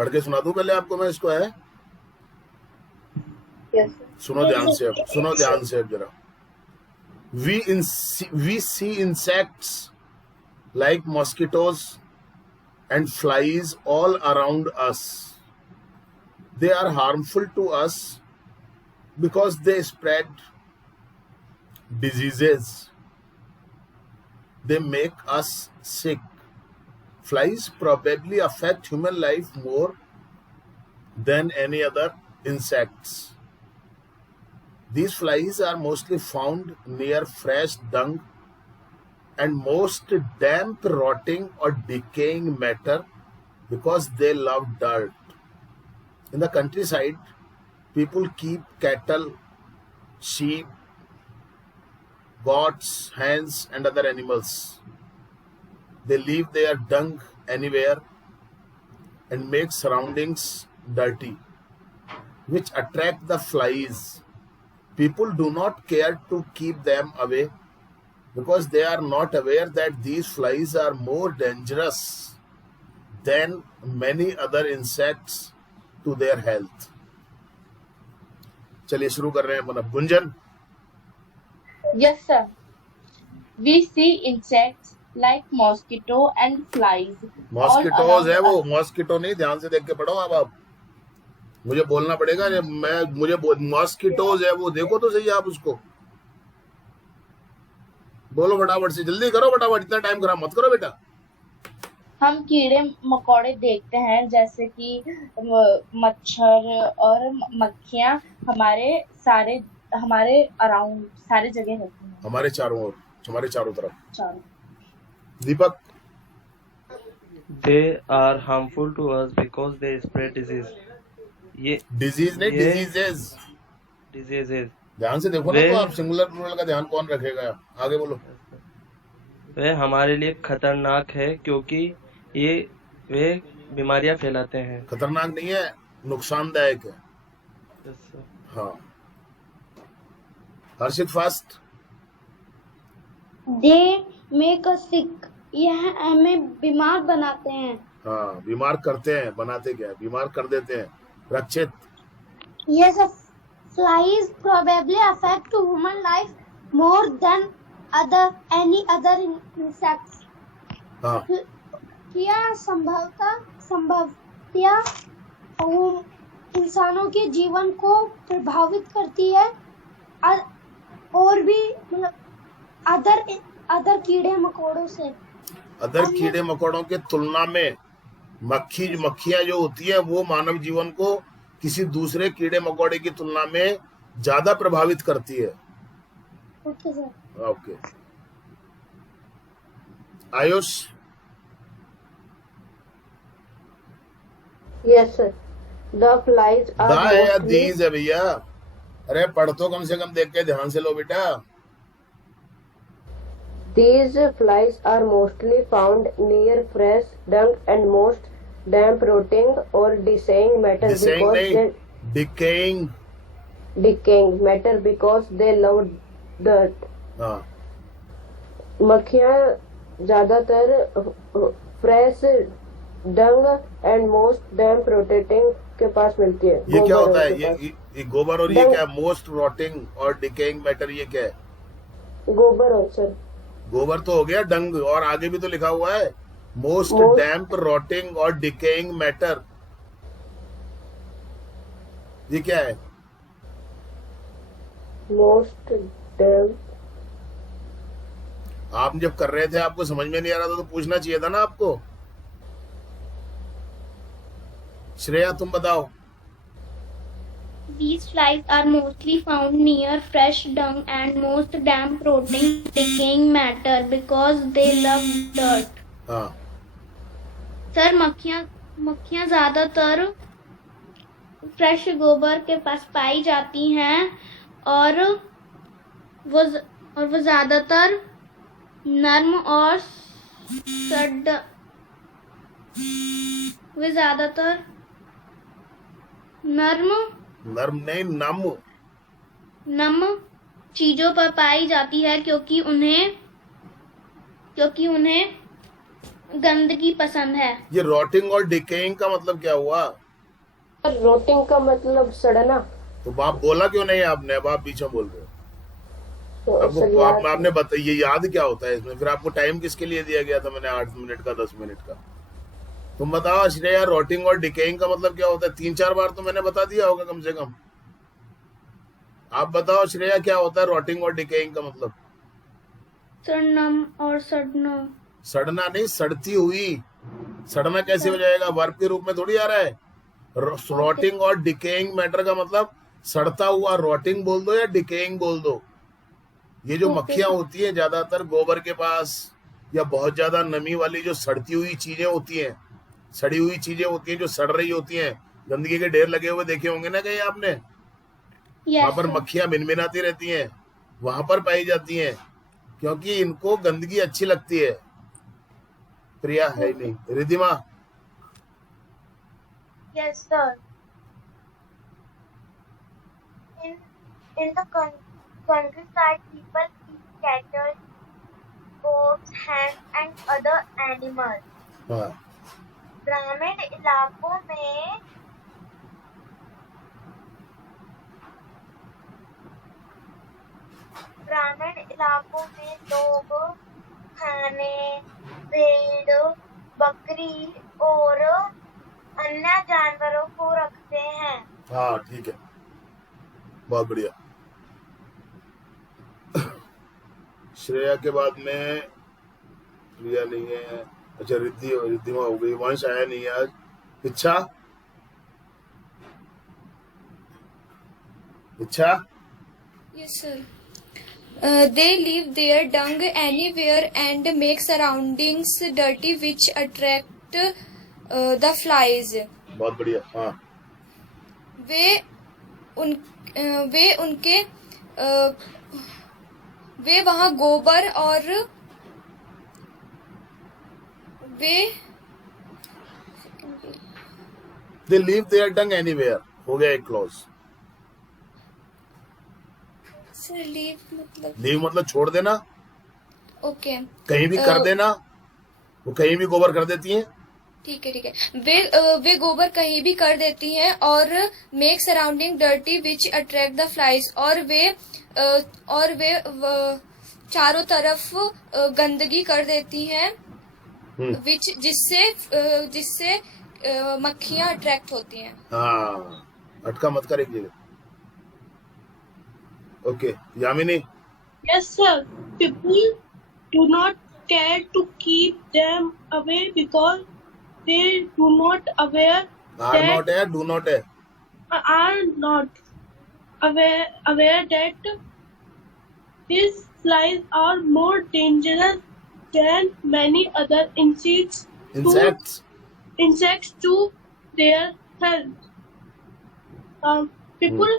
पढ़ के सुना दूं पहले आपको मैं इसको, है? Yes, sir. सुनो ध्यान से अब, सुनो ध्यान से अब जरा। We see insects like mosquitoes and flies all around us. They are harmful to us because they spread diseases. They make us sick. Flies probably affect human life more than any other insects. These flies are mostly found near fresh dung and most damp, rotting or decaying matter because they love dirt. In the countryside, people keep cattle, sheep, goats, hens and other animals. They leave their dung anywhere and make surroundings dirty, which attract the flies. People do not care to keep them away because they are not aware that these flies are more dangerous than many other insects to their health. चलिए शुरू कर रहे हैं मतलब Gunjan. Yes, sir. We see insects like mosquito and flies. Mosquitoes है वो, mosquito नहीं, ध्यान से देख के पढ़ो आप मुझे बोलना पड़ेगा। मुझे मॉस्किटोज है वो, देखो तो सही आप उसको, बोलो फटाफट से, जल्दी करो फटाफट, इतना टाइम खराब मत करो बेटा। हम कीड़े मकोड़े देखते हैं जैसे कि मच्छर और मक्खियाँ हमारे अराउंड सारे जगह होती हैं, हमारे चारों ओर, हमारे चारों तरफ। चारों। दीपक, They are harmful to us because they spread disease. ये डिजीज नहीं, डिजीजेस, diseases. ध्यान से देखो ना, तो आप सिंगुलर प्लूरल का ध्यान कौन रखेगा? आगे बोलो। वे हमारे लिए खतरनाक है क्योंकि वे बीमारियां फैलाते हैं। खतरनाक नहीं है, नुकसानदायक है। Yes, sir. हाँ, हर्षित fast. They make us sick. यह हमें बीमार बनाते हैं। हाँ, बीमार करते हैं, बनाते क्या है, बीमार कर देते हैं। रक्षित। Yes, flies probably affect human life more than any other insects. हाँ, क्या संभवतया इंसानों के जीवन को प्रभावित करती है, और भी मतलब अदर कीड़े मकोड़ों से, अदर कीड़े मकोड़ों के तुलना में मक्खियां जो होती है वो मानव जीवन को किसी दूसरे कीड़े मकोड़े की तुलना में ज्यादा प्रभावित करती है। Okay sir. Okay, Ayush. Yes, sir. The flies are दा है या mostly दीज है भैया? अरे पढ़ तो कम से कम देख के ध्यान से लो बेटा। these flies are mostly found near fresh dung and most damp, rotting or decaying matter Decaying because नहीं, decaying। decaying matter because they love dirt. हाँ, मक्खियाँ ज्यादातर fresh Dang and most damp rotating के पास मिलती है। ये क्या गोबर होता है? के पास। ये गोबर, और ये क्या है? मोस्ट रॉटिंग और डिकेइंग मैटर, ये क्या है? गोबर हो सर। गोबर तो हो गया, डंग, और आगे भी तो लिखा हुआ है मोस्ट डैम्प, रॉटिंग और डिकेइंग मैटर। ये क्या है? मोस्ट डैम्प। आप जब कर रहे थे आपको समझ में नहीं आ रहा था तो पूछना चाहिए था ना आपको। श्रेया तुम बताओ। These flies are mostly found near fresh dung and most damp, rotting, decaying matter because they love dirt. हाँ, सर मक्खियाँ ज्यादातर फ्रेश गोबर के पास पाई जाती हैं और वो ज्यादातर नर्म और वे ज्यादातर नर्म नहीं, नम चीजों पर पाई जाती है क्योंकि उन्हें गंदगी पसंद है। ये रॉटिंग और डिकेइंग का मतलब क्या हुआ? रोटिंग का मतलब सड़ना। तो आप बोला क्यों नहीं आपने? अब आप पीछे बोल रहे हो। तो आपको सर याद आपने बताया ये याद क्या होता है इसमें? फिर आपको टाइम किसके लिए दिया गया था? मैंने 8 मिनट का 10 मिनट का। तुम बताओ श्रेया, रॉटिंग और डिकेइंग का मतलब क्या होता है? 3-4 बार तो मैंने बता दिया होगा कम से कम। आप बताओ श्रेया, क्या होता है रॉटिंग और डिकेइंग का मतलब? सड़ना और सड़ना। सड़ना नहीं, सड़ती हुई। सड़ना कैसे हो जाएगा? वर्ब के रूप में थोड़ी आ रहा है। रॉटिंग और डिकेइंग मैटर का मतलब सड़ता हुआ। रॉटिंग बोल दो या डिकेइंग बोल दो। ये जो मक्खियां होती हैं ज्यादातर गोबर के पास, या बहुत ज्यादा नमी वाली जो सड़ती हुई चीजें होती हैं, सड़ी हुई चीजें होती हैं जो सड़ रही होती हैं, गंदगी के ढेर लगे हुए देखे होंगे ना कहीं आपने? वहां पर मक्खियां मिनमिनाती रहती हैं, वहां पर पाई जाती हैं, क्योंकि इनको गंदगी अच्छी लगती है। प्रिया है ही नहीं। Riddhima? Yes, sir. In the countryside, people keep cattle, goats, hens, and other animals. हाँ, ग्रामीण इलाकों में लोग खाने, भेड़, बकरी और अन्य जानवरों को रखते हैं। हाँ, ठीक है, बहुत बढ़िया। श्रेया के बाद में प्रिया नहीं है। अच्छा, रिद्धिमा हो गई। वंश आया नहीं है आज। इच्छा? इच्छा? Yes, sir. They leave their dung anywhere and make surroundings dirty, which attract the flies. बहुत बढ़िया। हाँ, वे वहाँ गोबर और they leave their dung anywhere हो गया एक क्लॉज। सर लीव मतलब छोड़ देना, ओके कहीं भी कर देना। वो कहीं भी गोबर कर देती हैं। ठीक है। वे गोबर कहीं भी कर देती हैं और make surrounding dirty which attract the flies, और वे चारों तरफ गंदगी कर देती हैं, विच जिससे मक्खियां अट्रैक्ट होती हैं। हाँ, अटका मत कर एक जगह। Okay, Yamini? Yes, sir. People do not care to keep them away because they do not aware are not है, do not है। are not aware that these flies are more dangerous than many other insects to their health. People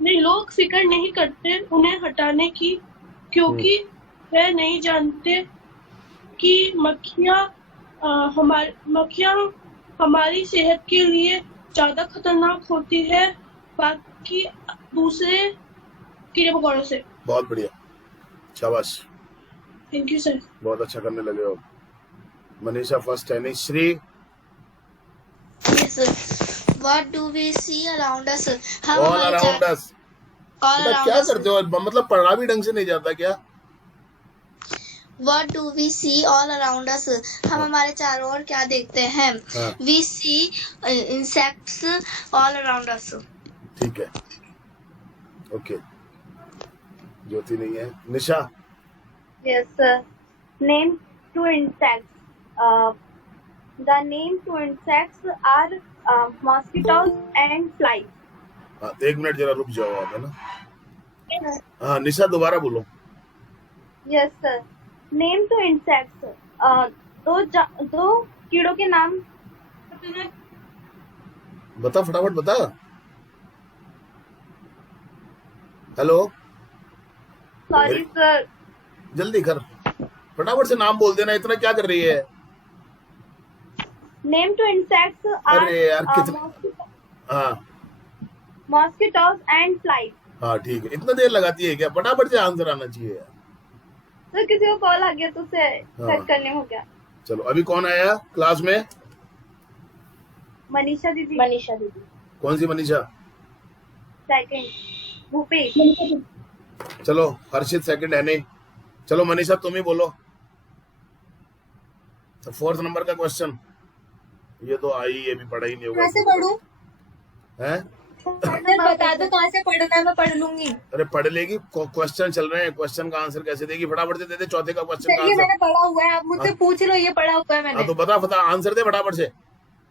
नहीं, लोग फिक्र नहीं करते उन्हें हटाने की, क्योंकि वे नहीं जानते कि मक्खियाँ हमारी सेहत के लिए ज्यादा खतरनाक होती है बाकी दूसरे कीड़े मकोड़ों से। बहुत बढ़िया, शाबाश। Thank you sir. बहुत अच्छा करने लगे हो। मनीषा फर्स्ट है। Shri? Yes, sir. What do we see around us? All around us. क्या करते हो? मतलब पढ़ना भी ढंग से नहीं जाता क्या? What do we see all around us? हम हमारे चारों ओर क्या देखते हैं? We see insects all around us. ठीक है, ओके। ज्योति नहीं है। निशा? Yes, sir. Name to insects. The name to insects are mosquitoes and flies. हाँ, 1 मिनट जरा रुक जाओ आप, है ना? हाँ, निशा दोबारा बोलो। Yes, sir. Name to insects. दो कीड़ों के नाम बता, फटाफट बता। हेलो? Sorry, sir. जल्दी कर, फटाफट से नाम बोल देना। इतना क्या कर रही है? Name to insects are अरे यार कितना। हाँ, mosquitoes and flies. हाँ, ठीक है। इतना देर लगाती है क्या? फटाफट से आंसर आना चाहिए यार। तो किसी को कॉल आ गया तो उसे सेट करने हो गया। चलो अभी कौन आया क्लास में? मनीषा दीदी कौन सी मनीषा? सेकंड भूपेश चलो हर्षित सेकंड है नहीं। चलो मनीषा तुम ही बोलो। तो 4th नंबर का क्वेश्चन, ये तो आई, ये भी पढ़ा ही नहीं होगा। कहाँ से पढ़ूं? हैं? सर बता दो कहाँ से पढ़ना है, मैं पढ़ लूंगी। अरे पढ़ लेगी, क्वेश्चन चल रहे हैं, क्वेश्चन का आंसर कैसे देगी? फटाफट से दे दे चौथे का क्वेश्चन का सर ये आंसर। मैंने पढ़ा हुआ है, आप मुझसे पूछ लो, ये पढ़ा हुआ है मैंने। हाँ तो बता आंसर दे फटाफट से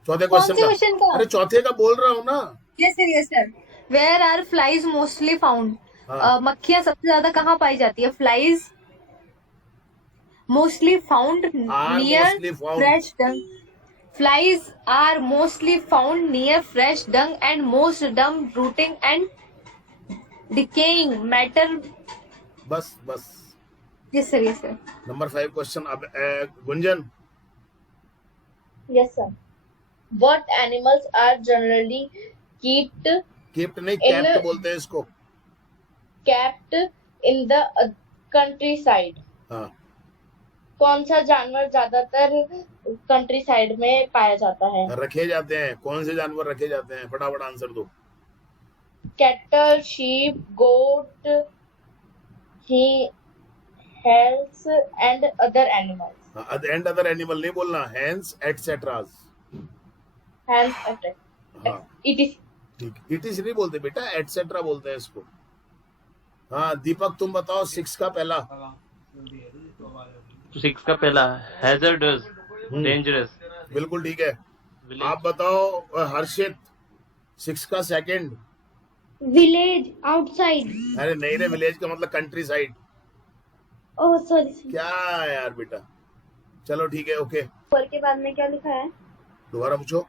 चौथे कौन क्वेश्चन से का। क्वेश्चन का? अरे चौथे का बोल रहा हूँ ना। Yes sir. Where are flies mostly found? हाँ। मक्खियाँ सबसे ज्यादा कहाँ पाई जाती है? Flies mostly found near mostly found. Fresh dung. Flies are mostly found near fresh dung and most dump rooting and decaying matter. बस Yes sir, yes sir. Number 5 question. अब Gunjan, Yes, sir. What animals are generally kept नहीं In- kept बोलते हैं इसको। kept in the countryside? हाँ कौन सा जानवर ज्यादातर कंट्री साइड में पाया जाता है? रखे जाते हैं। कौन से जानवर रखे जाते हैं? फटाफट आंसर दो। Cattle, sheep, goat, hens and other animals. And other animal नहीं बोलना, हैंस एटसेट्रा। Hence, attack. हाँ It is ठीक, इट इज नहीं बोलते बेटा, एटसेट्रा बोलते हैं इसको। हाँ दीपक तुम बताओ 6 का पहला। 6 का पहला हैजर्डस, डेंजरस। बिल्कुल ठीक है। आप बताओ हर्षित 6 का सेकंड। Village outside. अरे नहीं रे, विलेज का मतलब कंट्री साइड। Oh, sorry. क्या यार बेटा, चलो ठीक है ओके। पुअर के बाद में क्या लिखा है? दोबारा पूछो।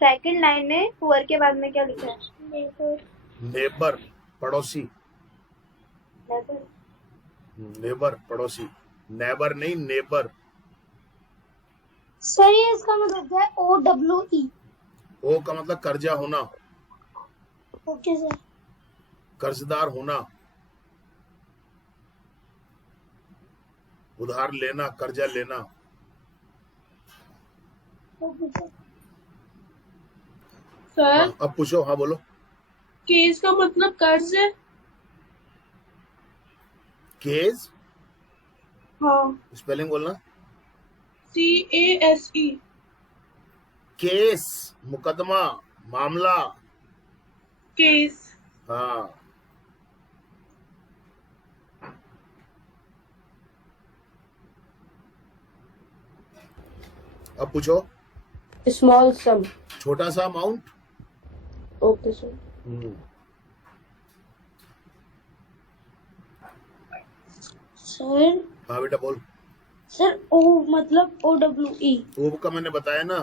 सेकंड लाइन में पुअर के बाद में क्या लिखा है? नेबर पड़ोसी। Neighbor. नेबर पड़ोसी, नेबर नहीं नेबर। सर ये इसका मतलब क्या है? OWE. ओ का मतलब कर्जा होना, ओके सर. कर्जदार होना, उधार लेना, कर्जा लेना। Okay sir. सर हाँ, अब पूछो। हाँ बोलो। केस का मतलब कर्ज है? केस हाँ, स्पेलिंग बोलना। CASE. केस मुकदमा, मामला। केस. हाँ अब पूछो। small sum. छोटा सा अमाउंट। Okay, sir. सर हाँ बेटा बोल। सर O मतलब OWE. वो का मैंने बताया ना,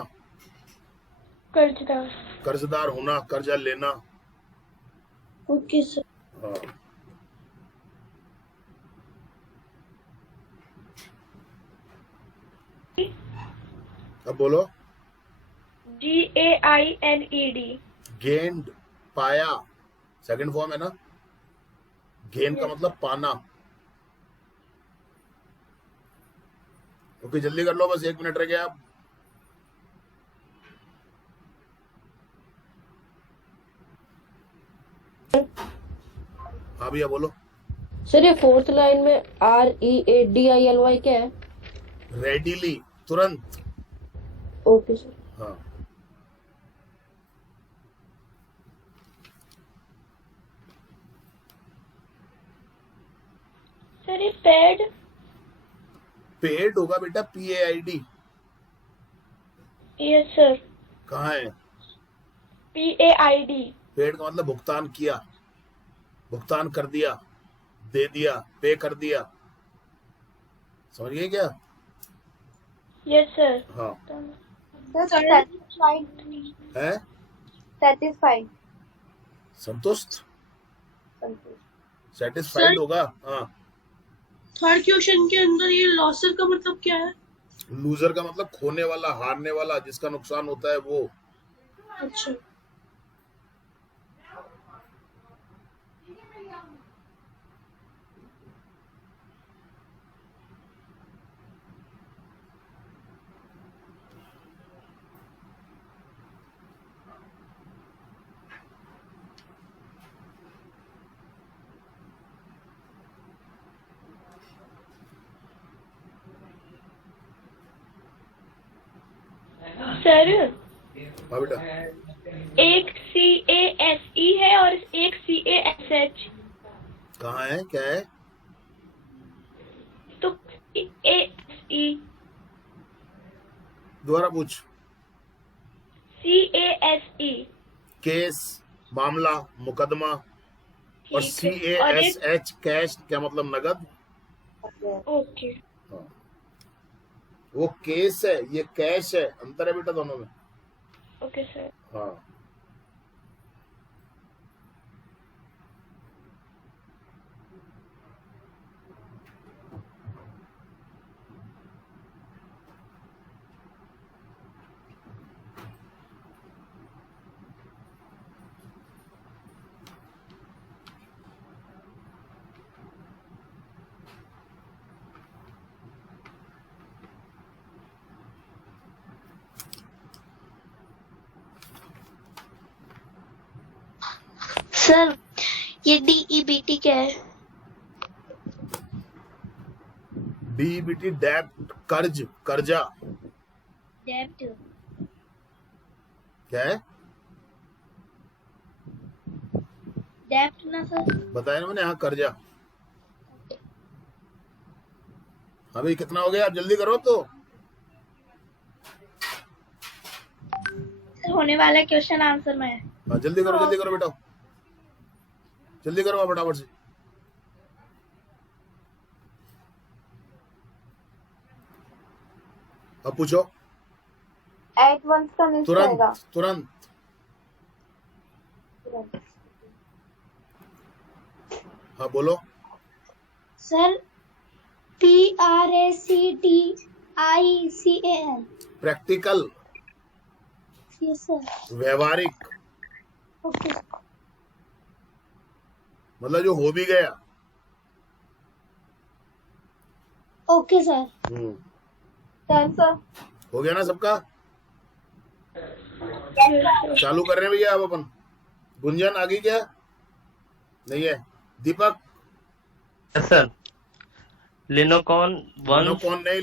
कर्जदार. कर्जदार होना, कर्जा लेना। Okay sir. हाँ अब बोलो। GAINED. गेंड पाया, सेकंड फॉर्म है ना। गेन का मतलब पाना। ओके जल्दी कर लो, बस 1 मिनट रह गया। आप हाँ भैया बोलो। सर ये 4th लाइन में READILY क्या है? रेडीली, तुरंत। Okay sir. हाँ Sir, ये paid. पेड होगा बेटा, PAID। Yes sir. कहाँ है? PAID. पेड का मतलब भुगतान किया, भुगतान कर दिया, दे दिया, पे कर दिया। समझ गए क्या? Yes sir. हाँ Satisfied. है Satisfied. संतुष्ट, संतुष्ट. सेटिस्फाइड होगा। हाँ थर्ड क्वेश्चन के अंदर ये लॉसर का मतलब क्या है? लूजर का मतलब खोने वाला, हारने वाला, जिसका नुकसान होता है वो। अच्छा. सर हाँ बेटा, एक CASE है और एक CASH। कहाँ है, क्या है? तो ASE दोबारा पूछ। CASE। केस, मामला, मुकदमा। और ठीक है, और एक CASH कैश, क्या मतलब? नगद। ओके। हाँ। वो केस है, ये कैश है, अंतर है बेटा दोनों में। Okay sir. हाँ। सर ये DEBT क्या है? DEBT डेब्ट, कर्ज, कर्जा। डेब्ट। क्या है? डेब्ट ना सर? बताया ना मैंने, हाँ कर्जा। हाँ भाई, कितना हो गया? आप जल्दी करो तो। होने वाला क्वेश्चन आंसर में है। हाँ जल्दी करो बेटा, जल्दी करो फटाफट से। अब पूछो। At once का मीन्स रहेगा। तुरंत। हाँ बोलो। Sir PRACTICAL। Practical, yes sir. व्यवहारिक, ओके। मतलब जो हो भी गया। Okay sir. सर हो गया ना सबका? चालू कर रहे हैं भैया अब अपन। गुंजन आगे क्या? नहीं है। दीपक? Yes, sir. Lincoln कौन नहीं,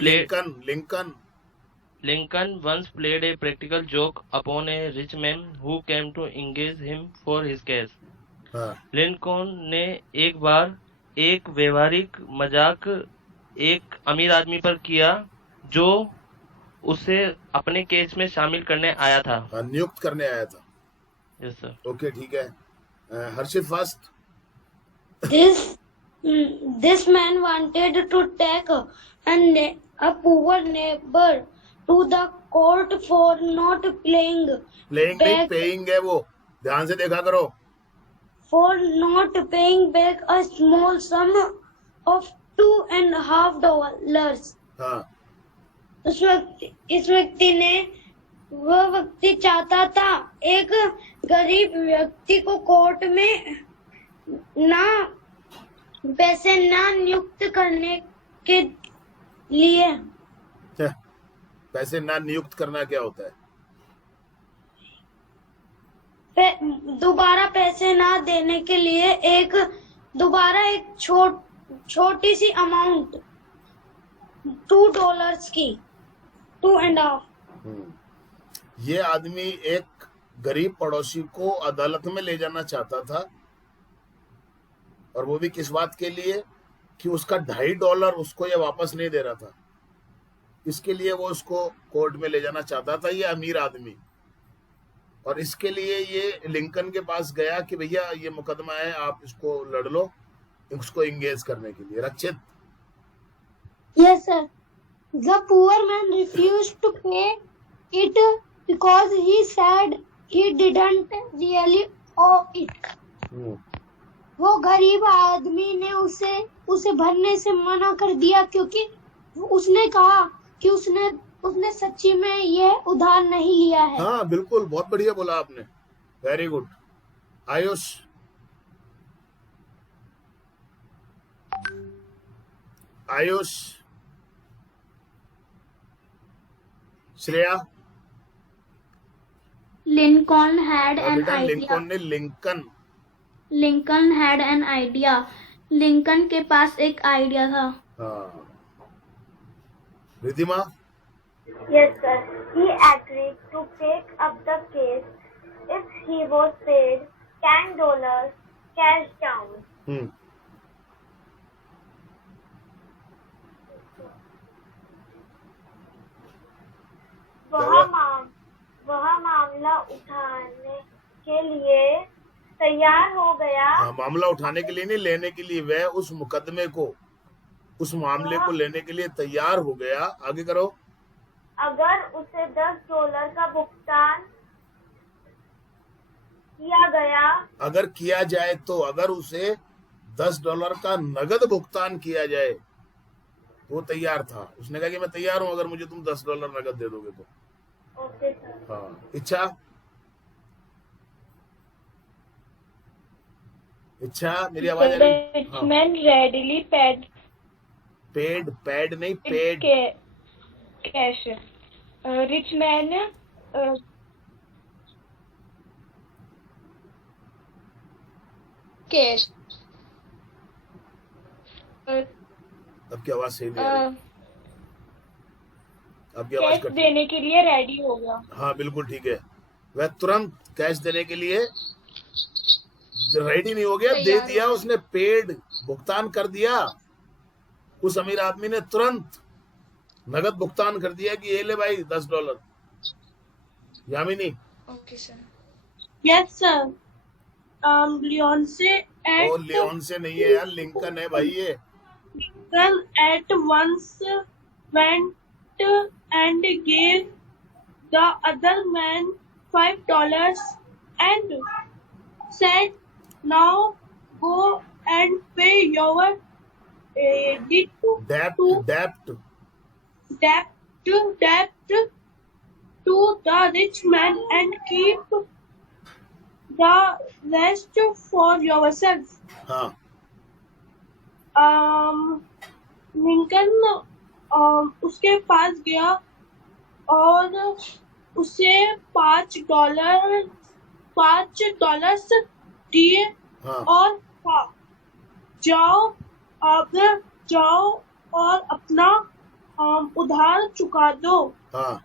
Lincoln once played a practical joke upon a rich man who came to engage him for his case. हाँ। लिंकन ने एक बार एक व्यवहारिक मजाक एक अमीर आदमी पर किया जो उसे अपने केस में शामिल करने आया था। हाँ, नियुक्त करने आया था। Yes sir. ओके ठीक है। हर्षित first. This man wanted to take a poor neighbor to the court for not paying playing नहीं, पेइंग है वो, ध्यान से देखा करो। for not paying back a small sum of $2.50. हाँ। इस व्यक्ति ने, वह व्यक्ति चाहता था एक गरीब व्यक्ति को कोर्ट में पैसे ना नियुक्त करने के लिए। पैसे ना नियुक्त करना क्या होता है? दोबारा पैसे ना देने के लिए एक छोटी सी अमाउंट $2 की, 2.5। ये आदमी एक गरीब पड़ोसी को अदालत में ले जाना चाहता था, और वो भी किस बात के लिए? कि उसका $2.5 उसको ये वापस नहीं दे रहा था, इसके लिए वो उसको कोर्ट में ले जाना चाहता था, ये अमीर आदमी। और इसके लिए ये लिंकन के पास गया कि भैया ये मुकदमा है, आप इसको लड़ लो, उसको इंगेज करने के लिए। रक्षित? Yes sir. The poor man refused to pay it because he said he didn't really owe it. वो गरीब आदमी ने उसे भरने से मना कर दिया क्योंकि उसने कहा कि उसने सच्ची में यह उधार नहीं लिया है। हाँ बिल्कुल, बहुत बढ़िया बोला आपने, very good. Ayush? Ayush? Shreya? Lincoln had an बेटा idea. लिंकन ने Lincoln had an idea. Lincoln के पास एक आइडिया था। हाँ। Ridhima? Yes, sir. He agreed to he was paid $10 cash down. वह मामला उठाने के लिए तैयार हो गया। हाँ, मामला उठाने के लिए नहीं, लेने के लिए। वह उस मुकदमे को, उस मामले को लेने के लिए तैयार हो गया। आगे करो। अगर उसे $10 का भुगतान किया गया, अगर किया जाए तो, अगर उसे $10 का नगद भुगतान किया जाए, वो तैयार था। उसने कहा कि मैं तैयार हूं अगर मुझे तुम $10 नगद दे दोगे तो। Okay sir. हाँ, इच्छा मेरी आवाज आ रही है? Rich man readily paid paid नहीं, paid. cash. Rich man cash. अब की आवाज सही नहीं आ रही। अब की आवाज कैश देने के लिए रेडी हो गया। हाँ, बिल्कुल ठीक है। वह तुरंत कैश देने के लिए रेडी नहीं हो गया, दे दिया उसने। पेड, भुगतान कर दिया। उस अमीर आदमी ने तुरंत नगद भुगतान कर दिया कि ये ले भाई $10। Yamini. Okay sir. Yes, sir. Leonce ओ, at लियोन से नहीं है यार, लिंकन है भाई ये। Lincoln at once went and gave the other man $5 and said, "Now go and pay your dept to the rich man and keep the rest for yourself." हाँ, Lincoln उसके पास गया और उसे $5 दिए हाँ, और कहा, जाओ और अपना उधार चुका दो हाँ।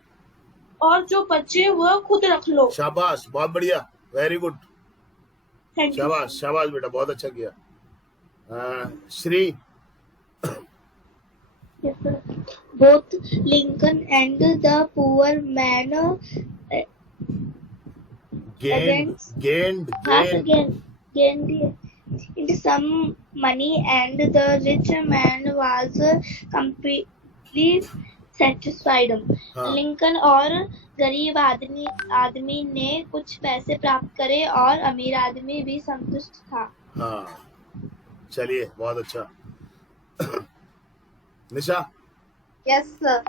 और जो बचे वह खुद रख लो। शाबाश, बहुत बढ़िया, वेरी गुड। Thank you. शाबाश शाबाश बेटा, बहुत अच्छा किया। Shri. Yes, sir. Both Lincoln and the poor man gained gained some money, and the rich man was completely satisfied. हाँ, लिंकन और गरीब आदमी ने कुछ पैसे प्राप्त करे और अमीर आदमी भी संतुष्ट था। हाँ, चलिए, बहुत अच्छा। निशा। Yes, sir.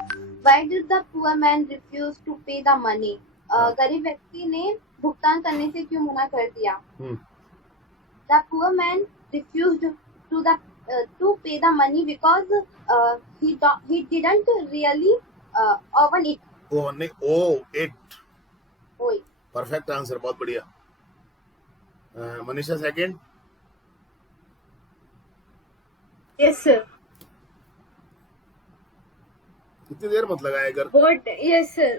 Why did the poor man refuse to pay the money? गरीब व्यक्ति ने भुगतान करने से क्यों मना कर दिया? The poor man refused to pay the money because he didn't really own it. it. ओए, परफेक्ट आंसर, बहुत बढ़िया। मनीषा सेकंड। Yes, sir. कितनी देर मत लगाया कर। Yes, sir.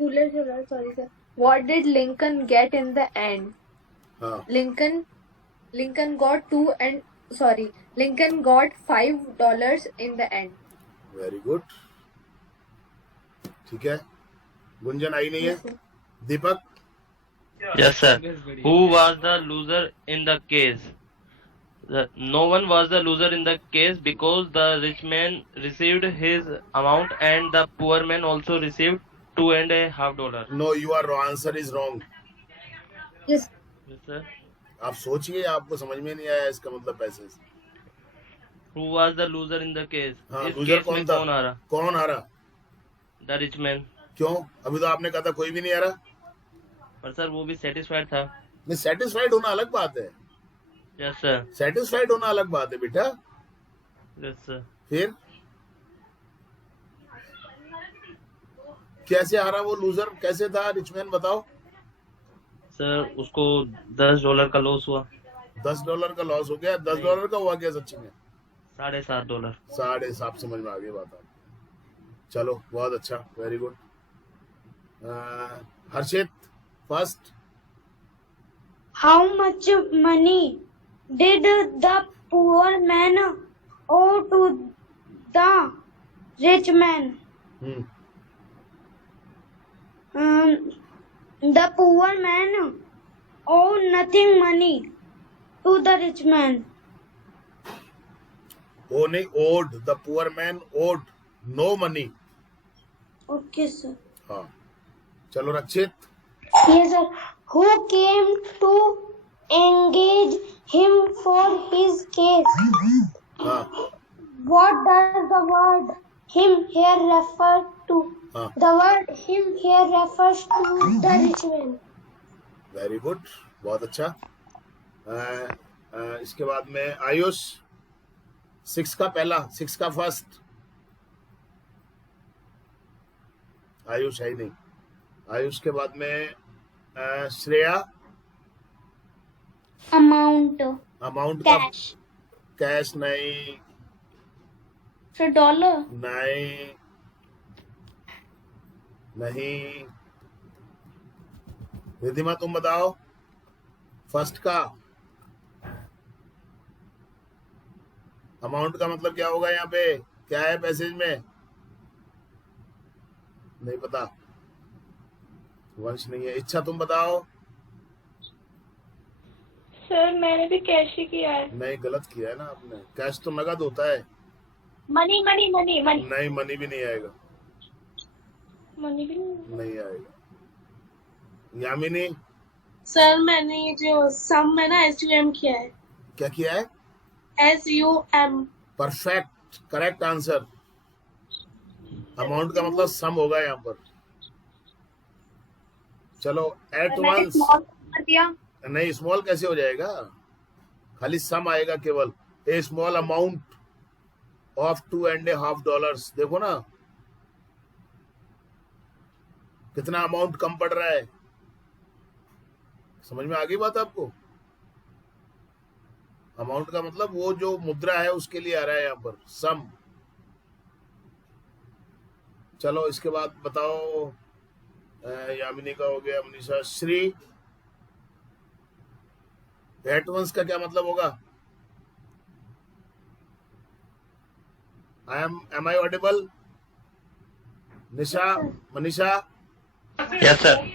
Cooler चल रहा है, sorry sir. What did Lincoln get in the end? हाँ, Lincoln got $5 in the end. Very good, ठीक है। गुंजन आई नहीं है। दीपक। Yes, sir. Who was the loser in the case? No one was the loser in the case because the rich man received his amount and the poor man also received $2.50. No, you are wrong, answer is wrong. Yes. Yes, sir. आप सोचिए, आपको समझ में नहीं आया इसका मतलब पैसे से। Who was the loser in the case? हाँ, इस लूजर केस में कौन था? कौन आ रहा? कौन आ रहा? The rich man. क्यों? अभी तो आपने कहा था कोई भी नहीं आ रहा। पर सर वो भी satisfied था। नहीं, सेटिस्फाइड होना अलग बात है। Yes, sir. सेटिस्फाइड होना अलग बात है बेटा। Yes, sir. फिर कैसे हारा वो लूजर? कैसे था रिचमैन, बताओ। सर उसको $10 का लॉस हुआ। $10 का लॉस हो गया। $10 का हुआ क्या सच्ची में? $7.5। 7.5 समझ में आ गई बात आप। चलो, बहुत अच्छा, very good. Harshit first. how much money did the poor man owe to the rich man? The poor man owed nothing money to the rich man. ओ नहीं, owed. The poor man owed no money. Okay, sir. हाँ, चलो रक्षित. Yes, sir. Who came to engage him for his case? हाँ. What does the word him here refer to? हाँ. The word him here refers to the rich man. Very good, बहुत अच्छा. इसके बाद में आयुष, 6 का पहला, 6 का फर्स्ट. आयुष है ही नहीं. आयुष के बाद में श्रेया. Amount. अमाउंट का Cash. कैश नहीं. So dollar. नहीं. नहीं. रिधिमा तुम बताओ, फर्स्ट का अमाउंट का मतलब क्या होगा? यहाँ पे क्या है पैसेज में? नहीं पता. वंश नहीं है. इच्छा तुम बताओ. सर मैंने भी कैश ही किया है. नहीं, गलत किया है ना आपने. कैश तो नगद होता है. Money money money money. नहीं, मनी भी नहीं आएगा. मनी भी नहीं आएगा. यामिनी. सर मैंने ये जो सम है ना SUM किया है. क्या किया है? SUM. Perfect, correct answer. Amount का मतलब सम होगा यहाँ पर. चलो एट मैंने वंस. small कर दिया. नहीं, स्मॉल कैसे हो जाएगा? खाली सम आएगा केवल. ए स्मॉल अमाउंट ऑफ $2.50. देखो ना कितना अमाउंट कम पड़ रहा है. समझ में आ गई बात आपको? अमाउंट का मतलब वो जो मुद्रा है उसके लिए आ रहा है यहाँ पर सम. चलो इसके बाद बताओ. यामिनी का हो गया. मनीषा. श्री. एट वंस का क्या मतलब होगा? Am I audible? Nisha, Manisha. Yes sir.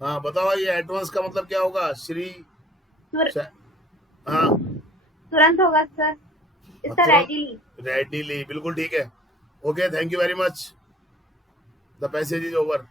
हाँ बताओ, ये एडवांस का मतलब क्या होगा? श्री. हाँ, तुरंत होगा सर. इसका रेडीली. रेडीली, बिल्कुल ठीक है. Okay, thank you very much. The passage is over.